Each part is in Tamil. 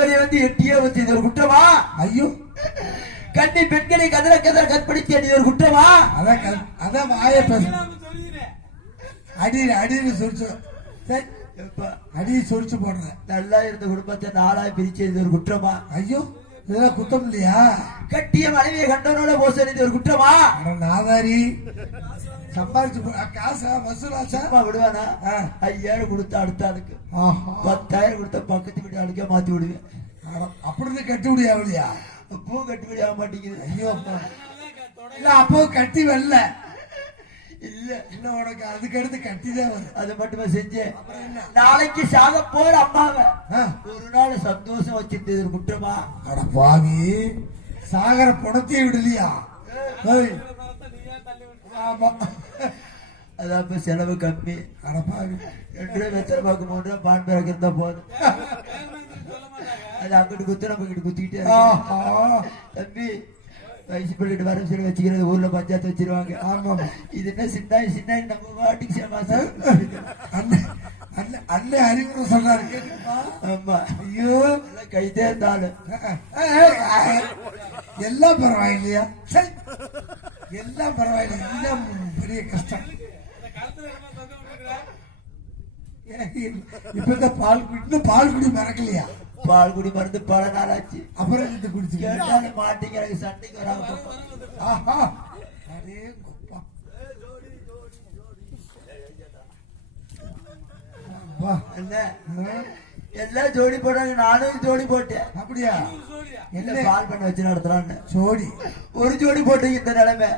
வெளியே வந்து எட்டியே வச்சு இது ஒரு குற்றமா? ஐயோ. கண்ணி பெண்களை கதற கதற கற்பழிக்க இது ஒரு குற்றமா? அதான் அதான் வாய அடி அடின்னு சொரிச்சு. அடி சொரிச்சு போடுறேன். நல்லா இருந்த குடும்பத்தை நாளா பிரிச்சு இது ஒரு குற்றமா? ஐயோ. இதெல்லாம் குத்தம் இல்லையா? கட்டிய மனைவியை கண்டவனோட மோசடி இது ஒரு குற்றமா? நாதாரி சம்பாரிச்சு காசா வசூலாச்சா விடுவானா. ஐயாயிரம் கொடுத்தா அடுத்த ஆளுக்கு. பத்தாயிரம் கொடுத்தா பக்கத்து வீட்டு ஆளுக்கே மாத்தி விடுவேன். அட, அப்படின்னு கட்டி விடியா அவளியா? பூ கட்டி விட மாட்டேங்குது. ஐயோ அப்போ. கட்டி வரல. இன்னும் உனக்கு? அதுக்கு அடுத்து கட்டி தான் வரும். அது மட்டுமே செஞ்சேன். நாளைக்கு சாக போற அம்மாவை. ஒரு நாள் சந்தோஷம் வச்சிருந்தது குற்றமா? அட பாவி. சாகர பணத்தையே விடலையா. ஆமா. அது அப்ப செலவு கம்மி. அட பாவி. ரெண்டு வெத்தலை பார்க்க மூணு ரூபாய் பான் பிறகு இருந்தா போதும். அது அங்கிட்டு குத்து நம்ம இங்கிட்டு குத்திக்கிட்டே. தம்பி வயசு பிள்ளைட்டு வர சொல்லி வச்சுக்கிறது ஊர்ல பஞ்சாயத்து வச்சிருவாங்க. ஆமா இது என்ன சின்ன சின்ன நம்ம வாட்டிக்கு சேமாசம் அண்ணன் அண்ணன் சொல்றாரு கேட்டுப்பா ஆமா. ஐயோ. கைதே இருந்தாலும். எல்லாம் பரவாயில்லையா? சரி. எல்லாம் பரவாயில்லை. இதுதான் பெரிய கஷ்டம். இப்பதான் பால் இன்னும் பால் குடி மறக்கலையா பால் குடி மருந்து பல நாள் ஆச்சு அப்புறம் இது குடிச்சுக்க கேட்டாலும் மாட்டீங்க சண்டைக்கு வராம போகும். ஆஹா கொப்பா. அப்பா. என்ன எல்லாம் ஜோடி போட்டாங்க நானும் ஜோடி போட்டேன். அப்படியா? என்ன? பால் பண்ண வச்சு நடத்துறான்னு. சோடி ஒரு ஜோடி போட்டு இந்த நிலைமை.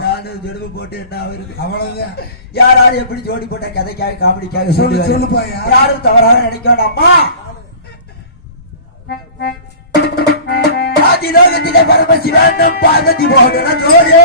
நானும் ஜோடி போட்டு என்ன ஆகுது அவ்வளவுதான். யார் யார் எப்படி ஜோடி போட்டா கதைக்காக காமெடிக்காக சொல்லு. சொல்லுப்பா, யார்? யாரும் தவறாக நினைக்க வேண்டாமா ஆதிலோகத்திலே பரமசிவனும் பார்வதி போடுற ஜோடி!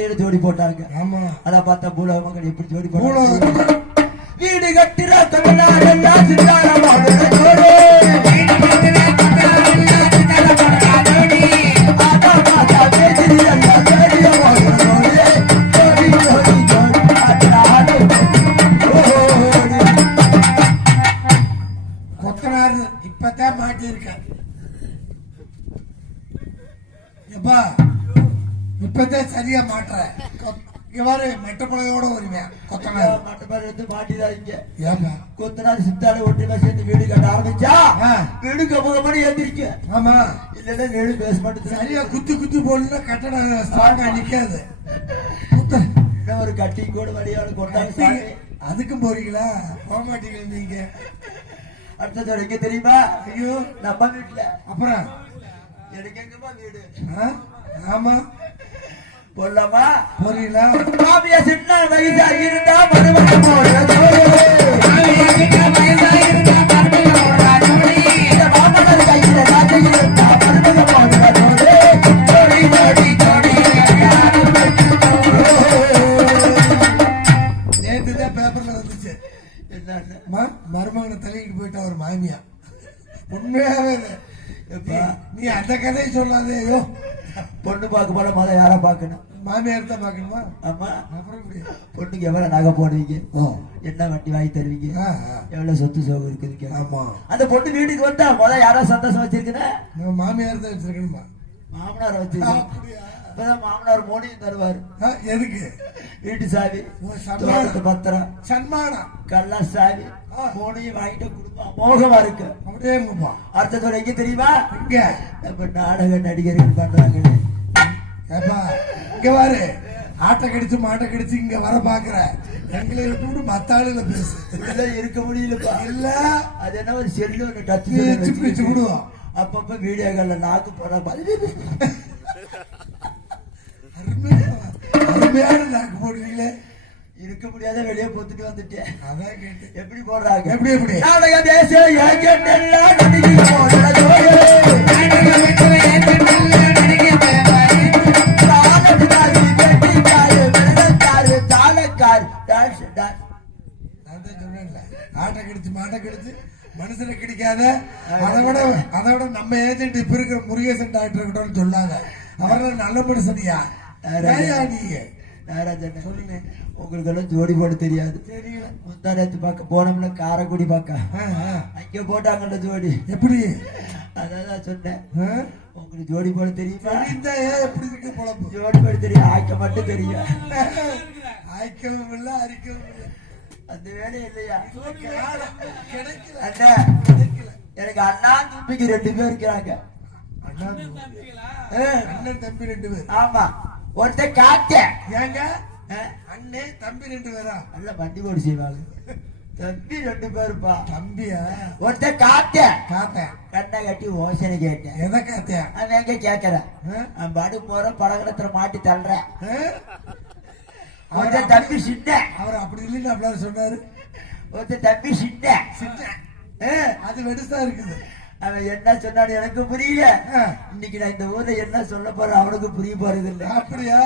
கொண்டையில ஜோடி போட்டாங்க. ஆமா. அதான் பார்த்தா பூலோகங்கள் எப்படி ஜோடி போட்டாங்க. வீடு பாத்தா பேசிரி எல்லாம் இப்பதான் மாட்டியிருக்க எப்பா இப்பதான் சரியா மாட்டுற பாரு மெட்டப்பழையோட வருவேன் கொத்தனாரு. மட்டும் எடுத்து மாட்டிடாதீங்க ஏப்பா கொத்தனார் சித்தால ஒற்றுமை சேர்ந்து வீடு கட்ட ஆரம்பிச்சா. வீடு கமுகமணி ஏந்திரிக்க. ஆமா. இல்லன்னா வீடு பேச மாட்டேன் சரியா குத்தி குத்தி போடல கட்டடம் ஸ்ட்ராங்கா நிக்காது. இன்னும் ஒரு கட்டி கூட வழியாடு கொண்டாங்க சாமி அதுக்கும் போறீங்களா? போக மாட்டீங்க நீங்க? அடுத்தது எங்க தெரியுமா? ஐயோ. நம்ம வீட்டுல. அப்புறம்? எனக்கு எங்கம்மா வீடு? ஆமா. பொல்லமா புரியல மாமியா சின்ன வயசா இருந்தா மருமகன் இருந்தா மருமகனை போயிட்டா ஒரு மாமியா உண்மையாவே நீ அந்த கதையை சொல்லாதே ஐயோ. பொண்ணு பார்க்க போல முத யார பார்க்கணும்? மாமியார் தான் பார்க்கணுமா? ஆமா. அப்புறம் பொண்ணுக்கு எவ்வளவு நகை போடுவீங்க? என்ன வண்டி வாங்கி தருவீங்க. எவ்வளவு சொத்து சோகம் இருக்குது கேளு. ஆமா. அந்த பொண்ணு வீட்டுக்கு வந்தா முத யாரோ சந்தோஷம் வச்சிருக்குன்னா நம்ம மாமியார் தான் வச்சிருக்கணுமா? மாமனார் வச்சிருக்கேன் இப்பதான் மாமனார் மோடியும் தருவாரு. எதுக்கு? வீட்டு சாவி. தோட்டத்து பத்திரம் சன்மானம். கல்லா சாவி ஆ. மூணையும் வாங்கிட்டு குடும்பம் அமோகமா இருக்கு. அப்படியே அடுத்ததோட எங்க தெரியுமா? இங்க நம்ம நாடக நடிகர்கள் பண்றாங்க ஏப்பா இங்க பாரு ஆட்டை கடிச்சு மாட்டை கடிச்சு இங்க வர பாக்குற. எங்களை விட்டு மத்த ஆளுல பேசு. இதெல்லாம் இருக்க முடியலப்பா. இல்ல. அது என்ன ஒரு செல்லு ஒன்று டச் பிச்சு பிச்சு விடுவோம். அப்பப்ப வீடியோக்கள்ல நாக்கு போனா அருமையா அருமையான நாக்கு போடுறீங்களே. இருக்க முடியாத வெளியே பொத்துட்டு வந்துட்டேன். அதான் கேட்டேன். எப்படி போடுறாங்க? எப்படி எப்படி? நாடக மாட்டேன்னு கிடைச்சு மாட்டை கிடைச்சு மனுஷனை கிடைக்காத அதை விட அதை விட நம்ம ஏஜென்ட் இப்ப இருக்கிற முருகேசன் டாக்டர் கிட்ட சொல்லாத. அவரெல்லாம் நல்ல மனுஷனியா? நீங்க? சொல்லுங்க? உங்களுக்கு ஜோடி போட தெரியாது. தெரியல. முந்தானத்து பார்க்க போனோம்ல காரைக்குடி பார்க்க அங்க போட்டாங்கல்ல ஜோடி. எப்படி? அதான் சொன்னேன். உங்களுக்கு ஜோடி போட தெரியுமா? எப்படி இருக்கு போல ஜோடி போட தெரியும். ஆய்க்க மட்டும் தெரியும். ஆய்க்கவும் இல்லை. அந்த வேலை இல்லையா கிடைக்கல. அண்ணா எனக்கு அண்ணா தம்பிக்கு ரெண்டு பேர் இருக்கிறாங்க. அண்ணா அண்ணன் தம்பி ரெண்டு பேர். ஆமா. ஒருத்தன் காத்த ஏங்க? ஆ, அண்ணன் தம்பி ரெண்டு பேரா? நல்ல வண்டி ஓடி செய்வாங்க தம்பி ரெண்டு பேருப்பா. தம்பியா? ஒருத்தன் காத்த காத்தேன் கண்ணை கட்டி ஓசனை கேட்டேன். எதை காத்தேன் அவன் எங்க கேட்கறேன் பாடு போற படகடத்துல மாட்டி தள்ளுறேன் ஆ? ஒருத்தன் தம்பி சின்ன அவர் அப்படி இல்லைன்னு அப்படிலாம் சொன்னாரு. ஒருத்தன் தம்பி சின்ன ஆ, அது வெடுசா இருக்குது. அவன் என்ன சொன்னான்னு எனக்கு புரியல. இன்னைக்கு நான் இந்த ஊர்ல என்ன சொல்ல போறேன் அவனுக்கு புரிய போறது இல்ல அப்படியா?